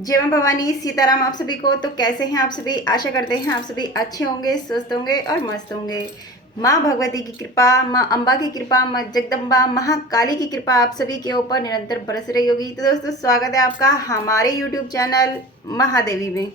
जय मां भवानी सीताराम आप सभी को। तो कैसे हैं आप सभी? आशा करते हैं आप सभी अच्छे होंगे, स्वस्थ होंगे और मस्त होंगे। माँ भगवती की कृपा, माँ अम्बा की कृपा, माँ जगदम्बा महाकाली की कृपा आप सभी के ऊपर निरंतर बरस रही होगी। तो दोस्तों स्वागत है आपका हमारे YouTube चैनल महादेवी में।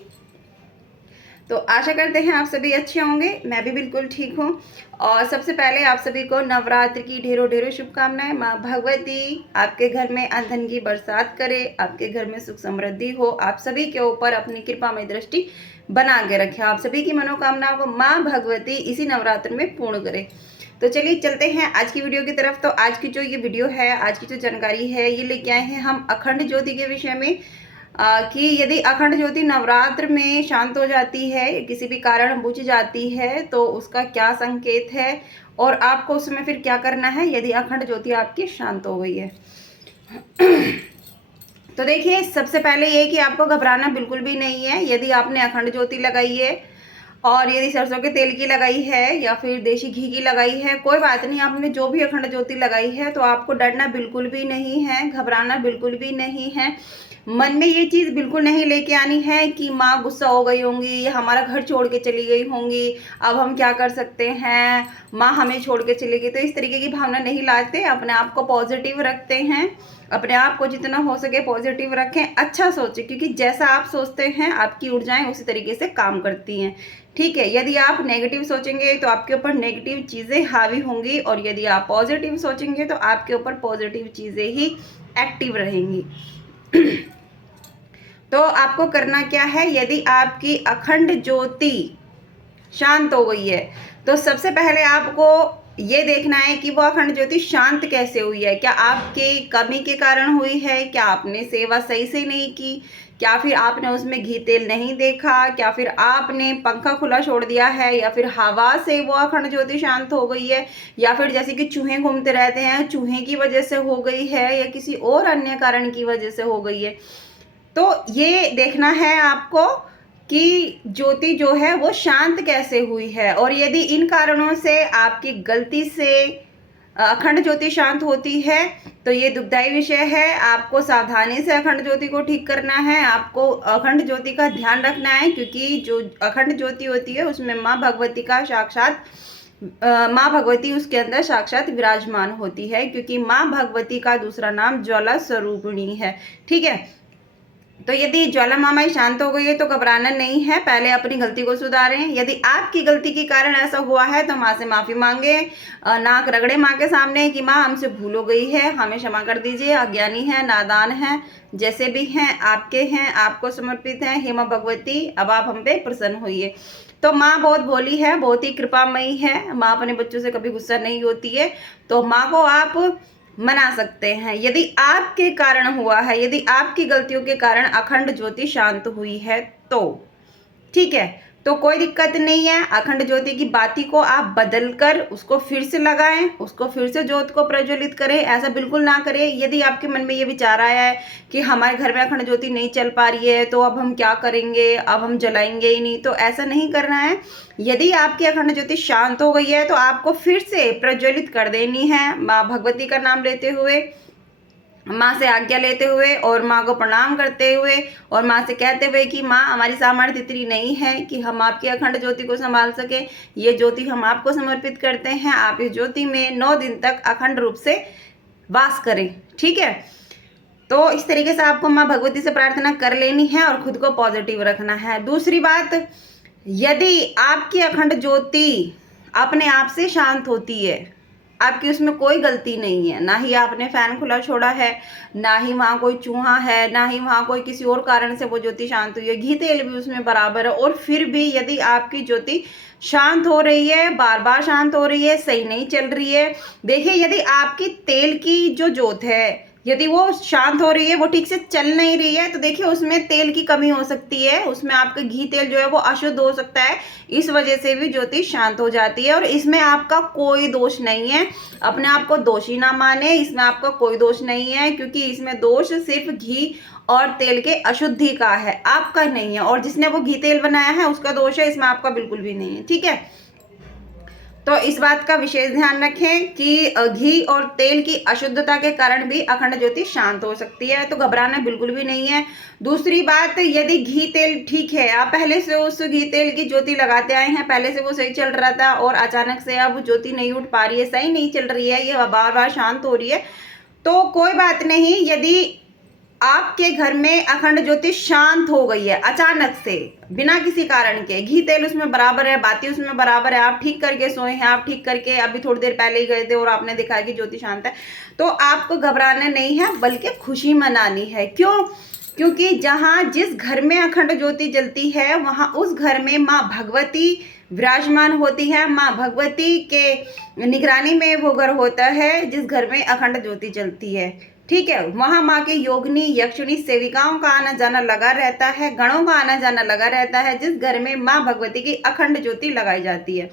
तो आशा करते हैं आप सभी अच्छे होंगे, मैं भी बिल्कुल ठीक हूँ। और सबसे पहले आप सभी को नवरात्र की ढेरों ढेरों शुभकामनाएं। माँ भगवती आपके घर में अंधन की बरसात करे, आपके घर में सुख समृद्धि हो, आप सभी के ऊपर अपनी कृपामय दृष्टि बना के रखे, आप सभी की मनोकामनाओं को माँ भगवती इसी नवरात्र में पूर्ण करे। तो चलिए चलते हैं आज की वीडियो की तरफ। तो आज की जो ये वीडियो है, आज की जो जानकारी है, ये लेके आए हैं हम अखंड ज्योति के विषय में। कि यदि अखंड ज्योति नवरात्र में शांत हो जाती है, किसी भी कारण बुझ जाती है, तो उसका क्या संकेत है और आपको उसमें फिर क्या करना है यदि अखंड ज्योति आपकी शांत हो गई है। तो देखिए, सबसे पहले ये कि आपको घबराना बिल्कुल भी नहीं है। यदि आपने अखंड ज्योति लगाई है और यदि सरसों के तेल की लगाई है या फिर देसी घी की लगाई है, कोई बात नहीं, आपने जो भी अखंड ज्योति लगाई है, तो आपको डरना बिल्कुल भी नहीं है, घबराना बिल्कुल भी नहीं है। मन में ये चीज़ बिल्कुल नहीं लेके आनी है कि माँ गुस्सा हो गई होंगी या हमारा घर छोड़ के चली गई होंगी, अब हम क्या कर सकते हैं, माँ हमें छोड़ के चली गई। तो इस तरीके की भावना नहीं लाते, अपने आप को पॉजिटिव रखते हैं, अपने आप को जितना हो सके पॉजिटिव रखें, अच्छा सोचें, क्योंकि जैसा आप सोचते हैं आपकी ऊर्जाएं उसी तरीके से काम करती हैं। ठीक है, यदि आप नेगेटिव सोचेंगे तो आपके ऊपर नेगेटिव चीज़ें हावी होंगी, और यदि आप पॉजिटिव सोचेंगे तो आपके ऊपर पॉजिटिव चीज़ें ही एक्टिव रहेंगी। तो आपको करना क्या है, यदि आपकी अखंड ज्योति शांत हो गई है, तो सबसे पहले आपको ये देखना है कि वो अखंड ज्योति शांत कैसे हुई है। क्या आपकी कमी के कारण हुई है? क्या आपने सेवा सही से नहीं की? क्या फिर आपने उसमें घी तेल नहीं देखा? क्या फिर आपने पंखा खुला छोड़ दिया है? या फिर हवा से वो अखंड ज्योति शांत हो गई है? या फिर जैसे कि चूहे घूमते रहते हैं, चूहे की वजह से हो गई है, या किसी और अन्य कारण की वजह से हो गई है? तो ये देखना है आपको कि ज्योति जो है वो शांत कैसे हुई है। और यदि इन कारणों से आपकी गलती से अखंड ज्योति शांत होती है, तो ये दुखदायी विषय है। आपको सावधानी से अखंड ज्योति को ठीक करना है, आपको अखंड ज्योति का ध्यान रखना है, क्योंकि जो अखंड ज्योति होती है उसमें माँ भगवती का साक्षात माँ भगवती उसके अंदर साक्षात विराजमान होती है, क्योंकि माँ भगवती का दूसरा नाम ज्वाला स्वरूपिणी है। ठीक है, तो यदि ज्वाला मामाई शांत हो गई है तो घबराना नहीं है, पहले अपनी गलती को सुधारें। यदि आपकी गलती के कारण ऐसा हुआ है तो माँ से माफ़ी मांगे, नाक रगड़े माँ के सामने कि माँ हमसे भूल हो गई है, हमें क्षमा कर दीजिए, अज्ञानी है, नादान है, जैसे भी हैं आपके हैं, आपको समर्पित हैं, हे माँ भगवती अब आप हम पे प्रसन्न होइए। तो माँ बहुत भोली है, बहुत ही कृपामयी है, माँ अपने बच्चों से कभी गुस्सा नहीं होती है। तो माँ को आप मना सकते हैं यदि आपके कारण हुआ है, यदि आपकी गलतियों के कारण अखंड ज्योति शांत हुई है तो। ठीक है, तो कोई दिक्कत नहीं है। अखंड ज्योति की बाती को आप बदल कर उसको फिर से लगाएं, उसको फिर से ज्योत को प्रज्वलित करें। ऐसा बिल्कुल ना करें। यदि आपके मन में ये विचार आया है कि हमारे घर में अखंड ज्योति नहीं चल पा रही है तो अब हम क्या करेंगे, अब हम जलाएंगे ही नहीं, तो ऐसा नहीं करना है। यदि आपकी अखंड ज्योति शांत हो गई है तो आपको फिर से प्रज्वलित कर देनी है, माँ भगवती का नाम लेते हुए, माँ से आज्ञा लेते हुए और माँ को प्रणाम करते हुए और माँ से कहते हुए कि माँ हमारी सामर्थ्य इतनी नहीं है कि हम आपकी अखंड ज्योति को संभाल सकें, ये ज्योति हम आपको समर्पित करते हैं, आप इस ज्योति में 9 दिन तक अखंड रूप से वास करें। ठीक है, तो इस तरीके से आपको माँ भगवती से प्रार्थना कर लेनी है और खुद को पॉजिटिव रखना है। दूसरी बात, यदि आपकी अखंड ज्योति अपने आप से शांत होती है, आपकी उसमें कोई गलती नहीं है, ना ही आपने फैन खुला छोड़ा है, ना ही वहाँ कोई चूहा है, ना ही वहाँ कोई किसी और कारण से वो ज्योति शांत हुई है, घी तेल भी उसमें बराबर है, और फिर भी यदि आपकी ज्योति शांत हो रही है, बार बार शांत हो रही है, सही नहीं चल रही है। देखिए, यदि आपकी तेल की जो ज्योत है, यदि वो शांत हो रही है, वो ठीक से चल नहीं रही है, तो देखिए उसमें तेल की कमी हो सकती है, उसमें आपका घी तेल जो है वो अशुद्ध हो सकता है, इस वजह से भी ज्योति शांत हो जाती है। और इसमें आपका कोई दोष नहीं है, अपने आप को दोषी ना माने, इसमें आपका कोई दोष नहीं है, क्योंकि इसमें दोष सिर्फ घी और तेल के अशुद्धि का है, आपका नहीं है। और जिसने वो घी तेल बनाया है उसका दोष है, इसमें आपका बिल्कुल भी नहीं है। ठीक है, तो इस बात का विशेष ध्यान रखें कि घी और तेल की अशुद्धता के कारण भी अखंड ज्योति शांत हो सकती है, तो घबराना बिल्कुल भी नहीं है। दूसरी बात, यदि घी तेल ठीक है, आप पहले से उस घी तेल की ज्योति लगाते आए हैं, पहले से वो सही चल रहा था और अचानक से अब ज्योति नहीं उठ पा रही है, सही नहीं चल रही है, ये बार बार शांत हो रही है, तो कोई बात नहीं। यदि आपके घर में अखंड ज्योति शांत हो गई है अचानक से बिना किसी कारण के, घी तेल उसमें बराबर है, बाती उसमें बराबर है, आप ठीक करके सोए हैं, आप ठीक करके अभी थोड़ी देर पहले ही गए थे और आपने देखा कि ज्योति शांत है, तो आपको घबराना नहीं है बल्कि खुशी मनानी है। क्यों? क्योंकि जिस घर में अखंड ज्योति जलती है वहां उस घर में माँ भगवती विराजमान होती है। माँ भगवती के निगरानी में वो घर होता है जिस घर में अखंड ज्योति जलती है। ठीक है, वहां माँ के योगिनी यक्षिणी सेविकाओं का आना जाना लगा रहता है, गणों का आना जाना लगा रहता है जिस घर में माँ भगवती की अखंड ज्योति लगाई जाती है।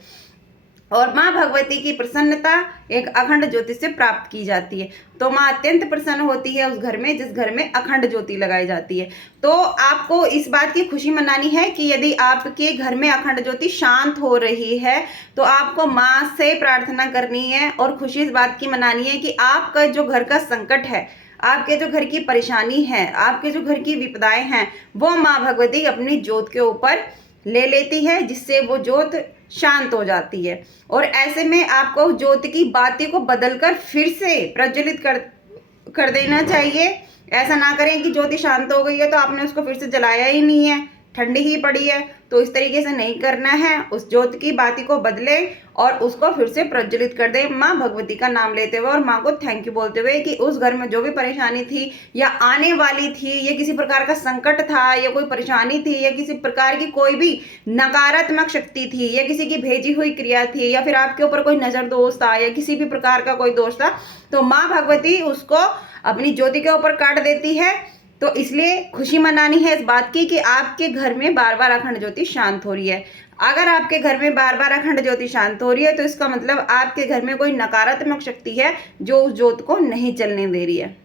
और माँ भगवती की प्रसन्नता एक अखंड ज्योति से प्राप्त की जाती है। तो माँ अत्यंत प्रसन्न होती है उस घर में जिस घर में अखंड ज्योति लगाई जाती है। तो आपको इस बात की खुशी मनानी है कि यदि आपके घर में अखंड ज्योति शांत हो रही है तो आपको माँ से प्रार्थना करनी है और खुशी इस बात की मनानी है कि आपका जो घर का संकट है, आपके जो घर की परेशानी है, आपके जो घर की विपदाएं हैं, वो माँ भगवती अपनी ज्योत के ऊपर ले लेती है जिससे वो ज्योत शांत हो जाती है। और ऐसे में आपको ज्योत की बाती को बदलकर फिर से प्रज्वलित कर देना चाहिए। ऐसा ना करें कि ज्योति शांत हो गई है तो आपने उसको फिर से जलाया ही नहीं है, ठंडी ही पड़ी है, तो इस तरीके से नहीं करना है। उस ज्योत की बाती को बदले और उसको फिर से प्रज्वलित कर दे माँ भगवती का नाम लेते हुए और माँ को थैंक यू बोलते हुए कि उस घर में जो भी परेशानी थी या आने वाली थी या किसी प्रकार का संकट था या कोई परेशानी थी या किसी प्रकार की कोई भी नकारात्मक शक्ति थी या किसी की भेजी हुई क्रिया थी या फिर आपके ऊपर कोई नजर दोष था या किसी भी प्रकार का कोई दोष था, तो माँ भगवती उसको अपनी ज्योति के ऊपर काट देती है। तो इसलिए खुशी मनानी है इस बात की कि आपके घर में बार बार अखंड ज्योति शांत हो रही है। अगर आपके घर में बार बार अखंड ज्योति शांत हो रही है तो इसका मतलब आपके घर में कोई नकारात्मक शक्ति है जो उस ज्योत को नहीं चलने दे रही है।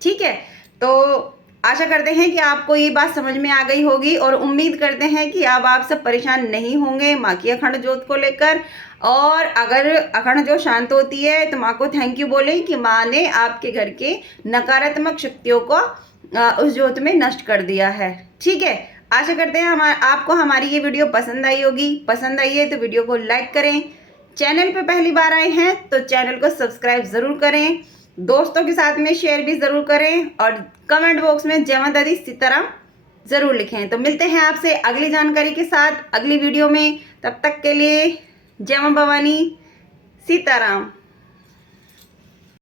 ठीक है, तो आशा करते हैं कि आपको ये बात समझ में आ गई होगी और उम्मीद करते हैं कि अब आप सब परेशान नहीं होंगे माँ की अखंड ज्योत को लेकर। और अगर अखंड ज्योत शांत होती है तो माँ को थैंक यू बोलें कि माँ ने आपके घर के नकारात्मक शक्तियों को उस ज्योत में नष्ट कर दिया है। ठीक है, आशा करते हैं आपको हमारी ये वीडियो पसंद आई होगी। पसंद आई है तो वीडियो को लाइक करें, चैनल पे पहली बार आए हैं तो चैनल को सब्सक्राइब ज़रूर करें, दोस्तों के साथ में शेयर भी ज़रूर करें और कमेंट बॉक्स में जय माता दी सीताराम ज़रूर लिखें। तो मिलते हैं आपसे अगली जानकारी के साथ अगली वीडियो में, तब तक के लिए जय मां भवानी सीताराम।